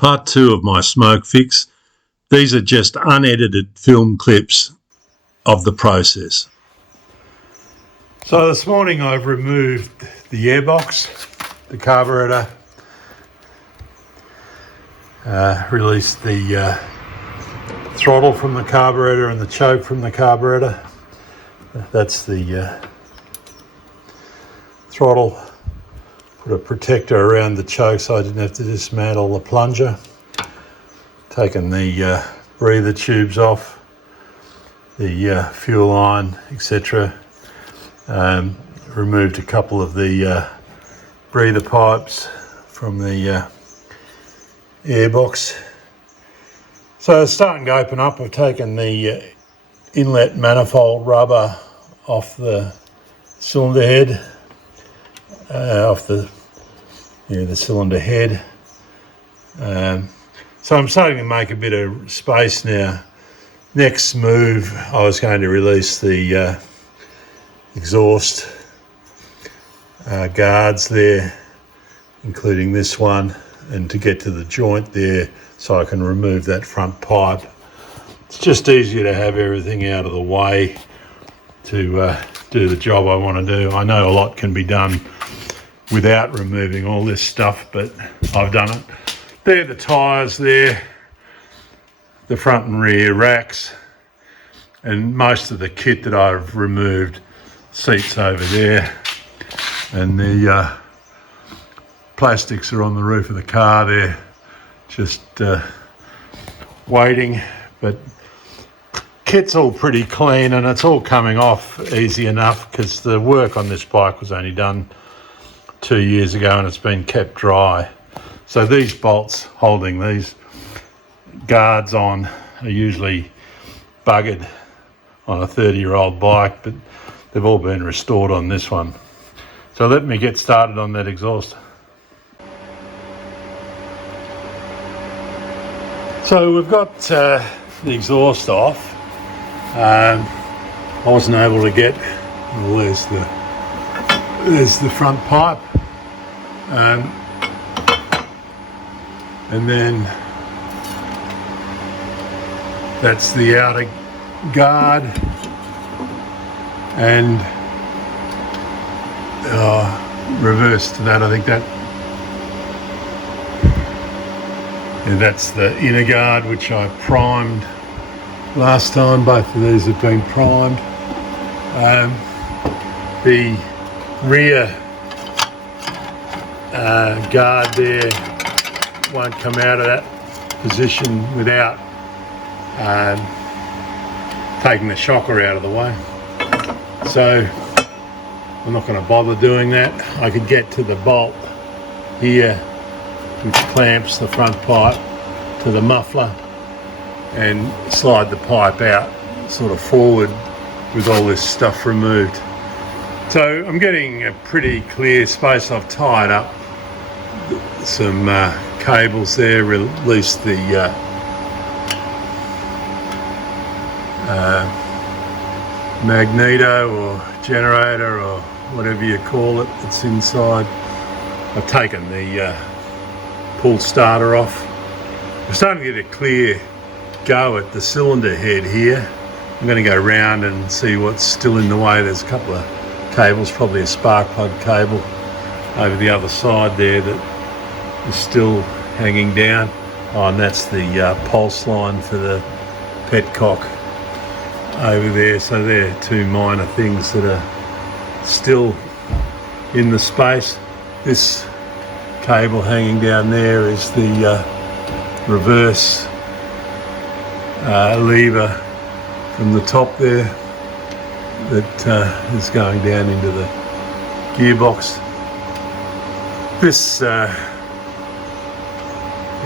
Part 2 of my smoke fix. These are just unedited film clips of the process. So this morning I've removed the airbox, the carburetor, released the throttle from the carburetor and the choke from the carburetor. That's the throttle. Put a protector around the choke so I didn't have to dismantle the plunger. Taken the breather tubes off, the fuel line, etc. Removed a couple of the breather pipes from the airbox. So it's starting to open up. I've taken the inlet manifold rubber off the cylinder head, off the cylinder head. So I'm starting to make a bit of space now. Next move, I was going to release the exhaust guards there, including this one, and to get to the joint there so I can remove that front pipe. It's just easier to have everything out of the way to do the job I want to do. I know a lot can be done without removing all this stuff, but I've done it. They're the tyres there, the front and rear racks, and most of the kit that I've removed. Seats over there, and the plastics are on the roof of the car there, just waiting. But kit's all pretty clean and it's all coming off easy enough because the work on this bike was only done 2 years ago and it's been kept dry. So these bolts holding these guards on are usually buggered on a 30-year-old bike, but they've all been restored on this one. So let me get started on that exhaust. So we've got the exhaust off. I wasn't able to get, well, there's the front pipe. And then that's the outer guard, and reverse to that, I think that's the inner guard, which I primed last time. Both of these have been primed. The rear guard there won't come out of that position without taking the shocker out of the way. So I'm not going to bother doing that. I could get to the bolt here which clamps the front pipe to the muffler and slide the pipe out sort of forward with all this stuff removed. So I'm getting a pretty clear space. I've tied up some cables there, released the magneto or generator or whatever you call it that's inside. I've taken the pull starter off. I'm starting to get a clear go at the cylinder head here. I'm going to go round and see what's still in the way. There's a couple of cables, probably a spark plug cable over the other side there that is still hanging down. Oh, and that's the pulse line for the petcock over there. So they're two minor things that are still in the space. This cable hanging down there is the reverse lever from the top there that is going down into the gearbox. This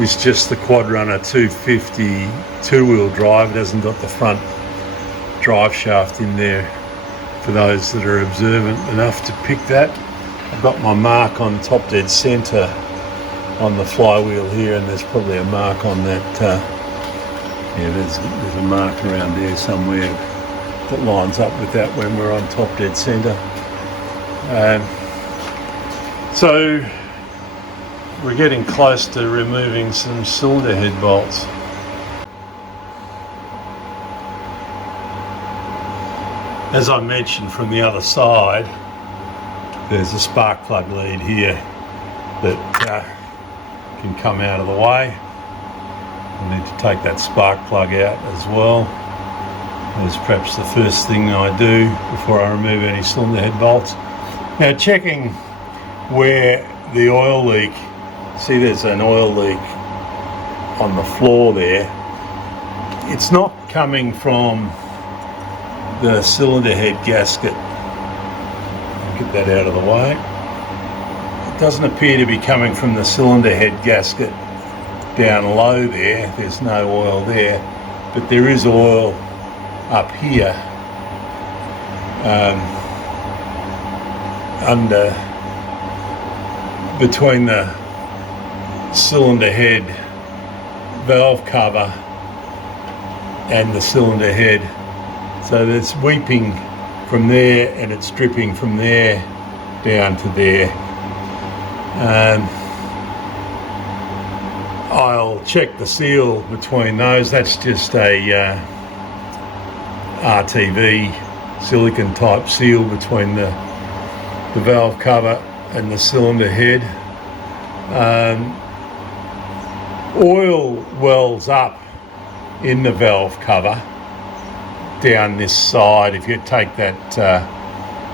is just the Quadrunner 250 two-wheel drive. It hasn't got the front drive shaft in there for those that are observant enough to pick that. I've got my mark on top dead centre on the flywheel here, and there's probably a mark on that. There's a mark around there somewhere that lines up with that when we're on top dead centre. So we're getting close to removing some cylinder head bolts. As I mentioned, from the other side, there's a spark plug lead here that can come out of the way. I need to take that spark plug out as well. That's perhaps the first thing I do before I remove any cylinder head bolts. Now, checking where the oil leak, see there's an oil leak on the floor there. It's not coming from the cylinder head gasket. Get that out of the way. It doesn't appear to be coming from the cylinder head gasket down low there. There's no oil there, but there is oil up here under, between the cylinder head valve cover and the cylinder head. So it's weeping from there and it's dripping from there down to there. I'll check the seal between those. That's just a RTV silicon type seal between the valve cover and the cylinder head. Oil wells up in the valve cover down this side. If you take that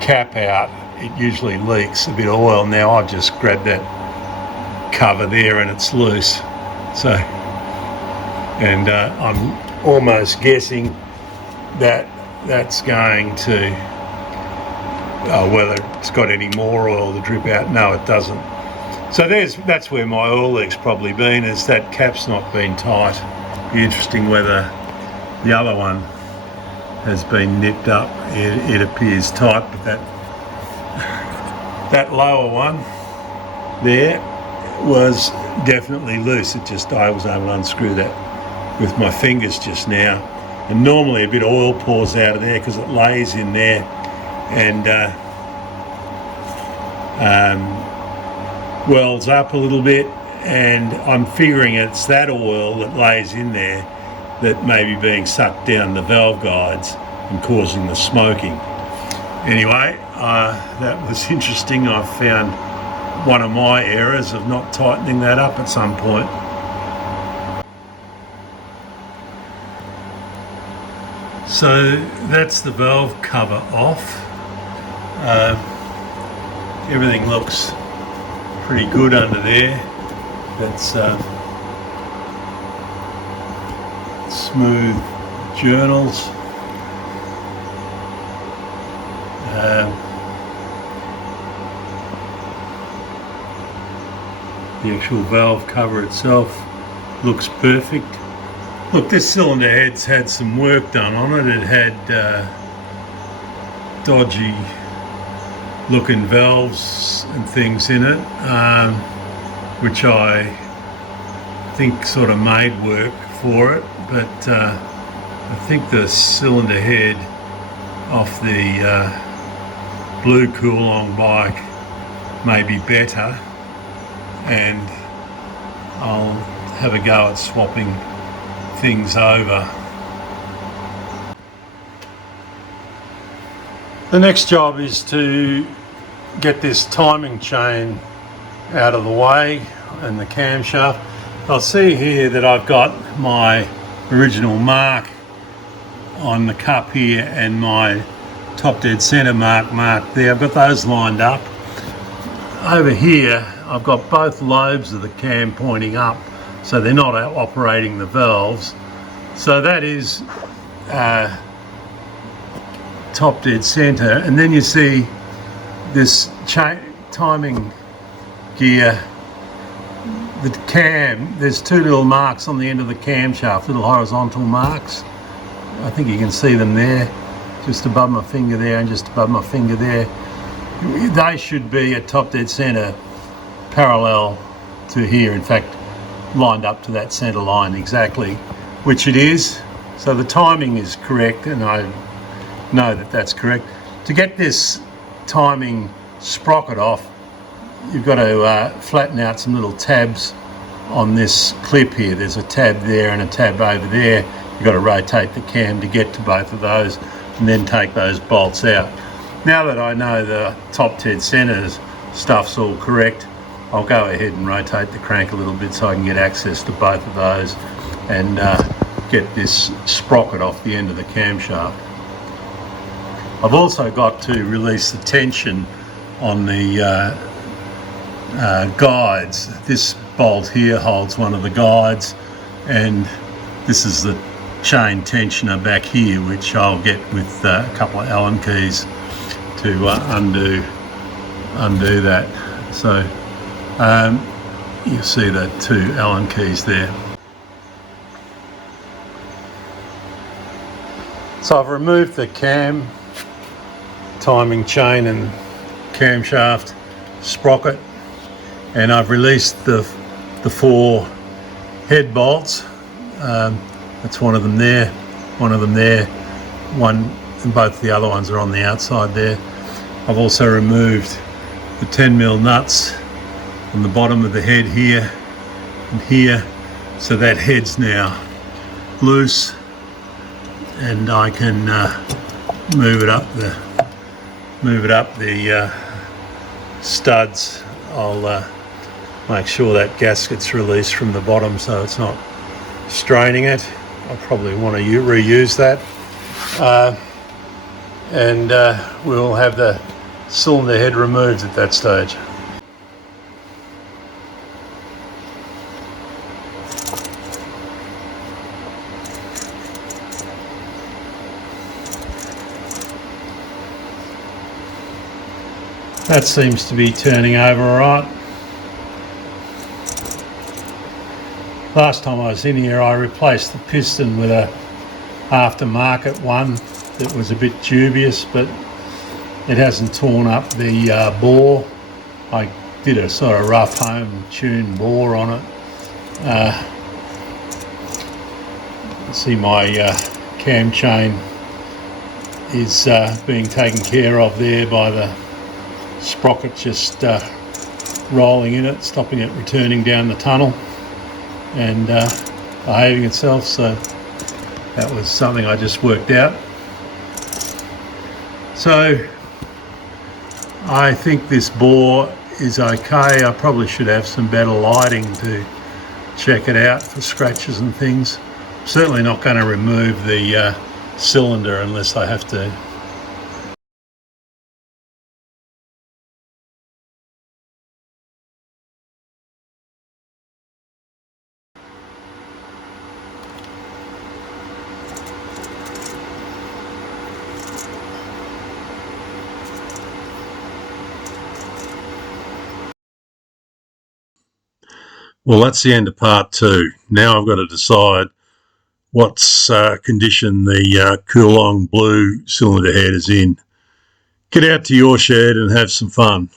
cap out, it usually leaks a bit of oil. Now I've just grabbed that cover there and it's loose. So, and I'm almost guessing that that's going to, whether it's got any more oil to drip out. No, it doesn't. So that's where my oil leak's probably been, is that cap's not been tight. Be interesting whether the other one has been nipped up. It appears tight, but that lower one there was definitely loose. I was able to unscrew that with my fingers just now. And normally a bit of oil pours out of there because it lays in there and wells up a little bit, and I'm figuring it's that oil that lays in there that may be being sucked down the valve guides and causing the smoking. Anyway, that was interesting. I found one of my errors of not tightening that up at some point. So that's the valve cover off. Everything looks pretty good under there. That's smooth journals. The actual valve cover itself looks perfect. Look, this cylinder head's had some work done on it. It had dodgy looking valves and things in it, which I think sort of made work for it, but I think the cylinder head off the blue Coolong bike may be better, and I'll have a go at swapping things over. The next job is to get this timing chain out of the way and the camshaft. I'll see here that I've got my original mark on the cup here and my top dead center mark there. I've got those lined up. Over here I've got both lobes of the cam pointing up, so they're not operating the valves. So that is top dead center, and then you see this timing gear, the cam, there's two little marks on the end of the camshaft, little horizontal marks. I think you can see them there, just above my finger there and just above my finger there. They should be at top dead center, parallel to here, in fact lined up to that center line exactly, which it is. So the timing is correct, and I know that that's correct. To get this timing sprocket off, you've got to flatten out some little tabs on this clip here. There's a tab there and a tab over there. You've got to rotate the cam to get to both of those and then take those bolts out. Now that I know the top dead centers stuff's all correct, I'll go ahead and rotate the crank a little bit so I can get access to both of those and get this sprocket off the end of the camshaft. I've also got to release the tension on the guides. This bolt here holds one of the guides, and this is the chain tensioner back here, which I'll get with a couple of Allen keys to undo that. So you see the 2 Allen keys there. So I've removed the cam, timing chain and camshaft sprocket, and I've released the 4 head bolts. That's one of them there, one, and both the other ones are on the outside there. I've also removed the 10mm nuts on the bottom of the head here and here, so that head's now loose, and I can move it up the studs. I'll make sure that gasket's released from the bottom so it's not straining it. I'll probably want to reuse that, and we'll have the cylinder head removed at that stage. That seems to be turning over all right. Last time I was in here, I replaced the piston with a aftermarket one that was a bit dubious, but it hasn't torn up the bore. I did a sort of rough home tune bore on it. See, my cam chain is being taken care of there by the sprocket just rolling in it, stopping it returning down the tunnel and behaving itself. So that was something I just worked out. So I think this bore is okay. I probably should have some better lighting to check it out for scratches and things. I'm certainly not going to remove the cylinder unless I have to. Well, that's the end of part 2. Now I've got to decide what's condition the Coolong blue cylinder head is in. Get out to your shed and have some fun.